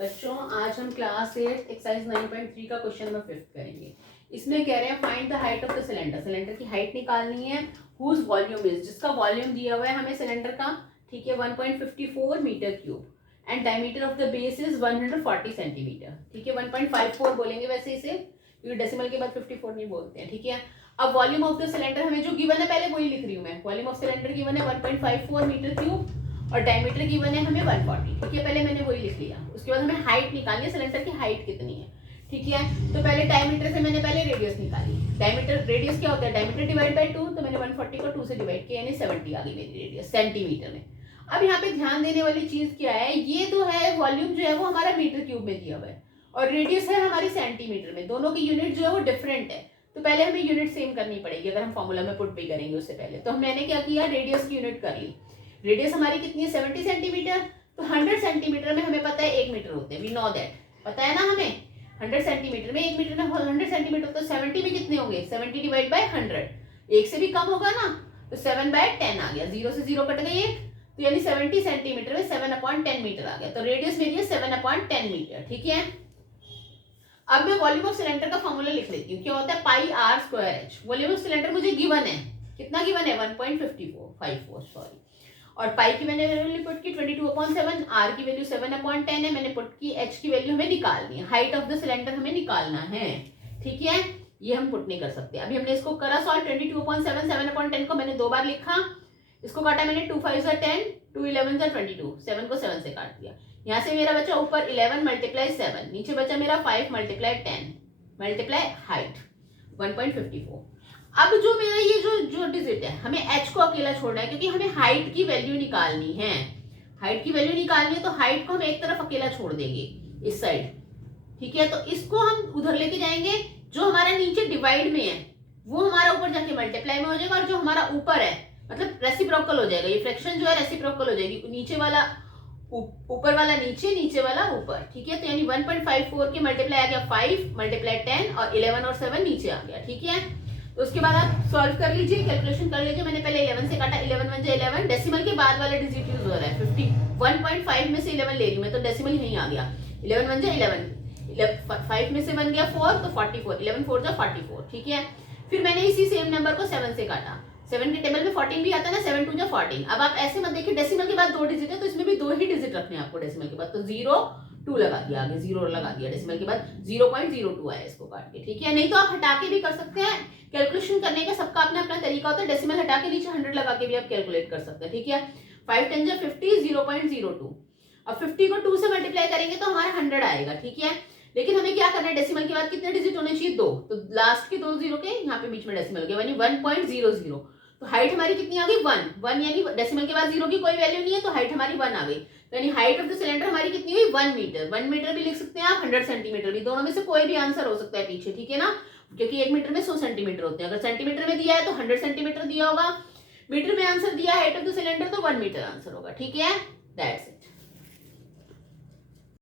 बच्चों आज हम क्लास 8 एक्सरसाइज 9.3 का क्वेश्चन नंबर 5 करेंगे। इसमें कह रहे हैं find the height of the cylinder. Cylinder की हाइट निकालनी है। हुज वॉल्यूम इज, जिसका वॉल्यूम दिया हुआ है हमें सिलेंडर का, ठीक है, 1.54 metre cube and diameter of the base is 140 centimetre. ठीक है, 1.54 बोलेंगे वैसे इसे, क्योंकि डेसिमल के बाद 54 नहीं बोलते हैं। ठीक है, अब वॉल्यूम ऑफ द सिलेंडर हमें जो गिवन है पहले वही लिख रही हूँ मैं। वॉल्यूम ऑफ सिलेंडर गिवन है 1.54 मीटर क्यूब और डायमीटर गिवन है हमें 140। ठीक है, पहले मैंने वही लिख लिया। उसके बाद हमें हाइट निकालनी है, सिलेंडर की हाइट कितनी है। ठीक है, तो पहले डायमीटर से मैंने पहले रेडियस निकाली। डायमीटर रेडियस क्या होता है, डायमीटर डिवाइड बाय 2, तो मैंने 140 को 2 से डिवाइड किया, यानी 70 आ गई मेरी रेडियस सेंटीमीटर में। अब यहाँ पे ध्यान देने वाली चीज क्या है, ये तो है वॉल्यूम जो है वो हमारा मीटर क्यूब में दिया हुआ है और रेडियस है हमारी सेंटीमीटर में। दोनों की यूनिट जो है वो डिफरेंट है, तो पहले हमें यूनिट सेम करनी पड़ेगी अगर हम फॉर्मूला में पुट भी करेंगे उससे पहले। तो मैंने क्या किया, रेडियस की यूनिट कर ली। रेडियस हमारी कितनी है, 70 सेंटीमीटर। तो 100 सेंटीमीटर में हमें पता है 1 मीटर होते हैं, वी नो दैट, पता है ना हमें। 100 सेंटीमीटर में 1 मीटर में 100 सेंटीमीटर, तो 70 में कितने होंगे, 70 डिवाइड बाय 100, एक से भी कम होगा ना, तो 7/10 आ गया। 0 से 0 कट गई एक, तो यानी 70 सेंटीमीटर में 7/10 मीटर आ गया। तो रेडियस मेरी है 7/10 मीटर। ठीक है, अब मैं वॉल्यूम ऑफ सिलेंडर का फॉर्मूला लिख लेती हूँ। क्या होता है, pi R square H. Volume of cylinder मुझे गिवन है, कितना गिवन है, 1.54 सॉरी, और पाई की मैंने वैल्यू पुट की 22/7, आर की वैल्यू 7/10 है मैंने पुट की, एच की वैल्यू हमें निकालनी है, हाइट ऑफ द सिलेंडर हमें निकालना है। ठीक है, ये हम पुट नहीं कर सकते। अभी हमने इसको करा सॉल्व, 22/7, 7/10 को मैंने 2 बार लिखा, इसको काटा मैंने, 2 5 10, 2 11 22, 7 को 7 से काट दिया। यहाँ से मेरा बचा ऊपर 11 मल्टीप्लाई 7, नीचे बचा मेरा 5 मल्टीप्लाई 10 मल्टीप्लाई हाइट 1.54। अब जो मेरा ये जो डिजिट है, हमें h को अकेला छोड़ना है क्योंकि हमें हाइट की वैल्यू निकालनी है। हाइट की वैल्यू निकालनी है तो हाइट को हम एक तरफ अकेला छोड़ देंगे, इस साइड। ठीक है, तो इसको हम उधर लेके जाएंगे। जो हमारा नीचे डिवाइड में है वो हमारा ऊपर जाके मल्टीप्लाई में हो जाएगा, और जो हमारा ऊपर है मतलब रेसिप्रोकल हो जाएगा, ये फ्रैक्शन जो है रेसिप्रोकल हो जाएगी, नीचे वाला ऊपर वाला नीचे, नीचे वाला ऊपर। ठीक है, तो यानी 1.54 के मल्टीप्लाई आ गया 5 मल्टीप्लाई 10 और 11 और 7 नीचे आ गया। ठीक है, तो उसके बाद आप सॉल्व कर लीजिए, कैलकुलेशन कर लीजिए। मैंने पहले 11 से काटा, 11 1 11, डेसिमल के बाद वाला डिजिट यूज हो रहा है 51.5 में से 11 ले रही हूं मैं, तो डेसिमल यहीं आ गया। 11 1 11, 5 में से बन गया 4, तो 44, 11 4 44। ठीक है, फिर मैंने इसी सेम नंबर को 7 से काटा, 7 के टेबल में 14 भी आता है ना, 7 2 14। अब आप ऐसे मत देखिए, डेसिमल के बाद 2 डिजिट है तो इसमें भी 2 ही डिजिट रखने हैं आपको डेसिमल के बाद, तो 0 2 लगा दिया, आगे 0 लगा दिया, डेसिमल के बाद 0.02 आया इसको काट के। ठीक है, नहीं तो आप हटा के भी कर सकते हैं, कैलकुलेशन करने का सबका अपना अपना तरीका होता है। डेसिमल हटा के नीचे 100 लगा के भी आप कैलकुलेट कर सकते हैं। ठीक है, 5 10 50, 0.02। अब 50 को 2 से मल्टीप्लाई करेंगे तो हमारा 100 आएगा। ठीक है, लेकिन हमें क्या करना है, डेसिमल के बाद कितने डिजिट होने चाहिए, 2, तो लास्ट के 2 जीरो के यहाँ पे बीच में डेसिमल के, यानी 1.00। तो हाइट हमारी कितनी आ गई, 1 यानी डेसिमल के बाद 0 की कोई वैल्यू नहीं है, तो हाइट हमारी 1 आ गई। तो यानी हाइट ऑफ द सिलेंडर हमारी कितनी हुई, 1 मीटर। 1 मीटर भी लिख सकते हैं आप, 100 सेंटीमीटर भी, दोनों में से कोई भी आंसर हो सकता है पीछे। ठीक है ना, क्योंकि 1 मीटर में 100 सेंटीमीटर होते हैं। अगर सेंटीमीटर में दिया है तो 100 सेंटीमीटर दिया होगा, मीटर में आंसर दिया हाइट ऑफ द सिलेंडर तो 1 मीटर आंसर होगा। ठीक है, दैट्स इट।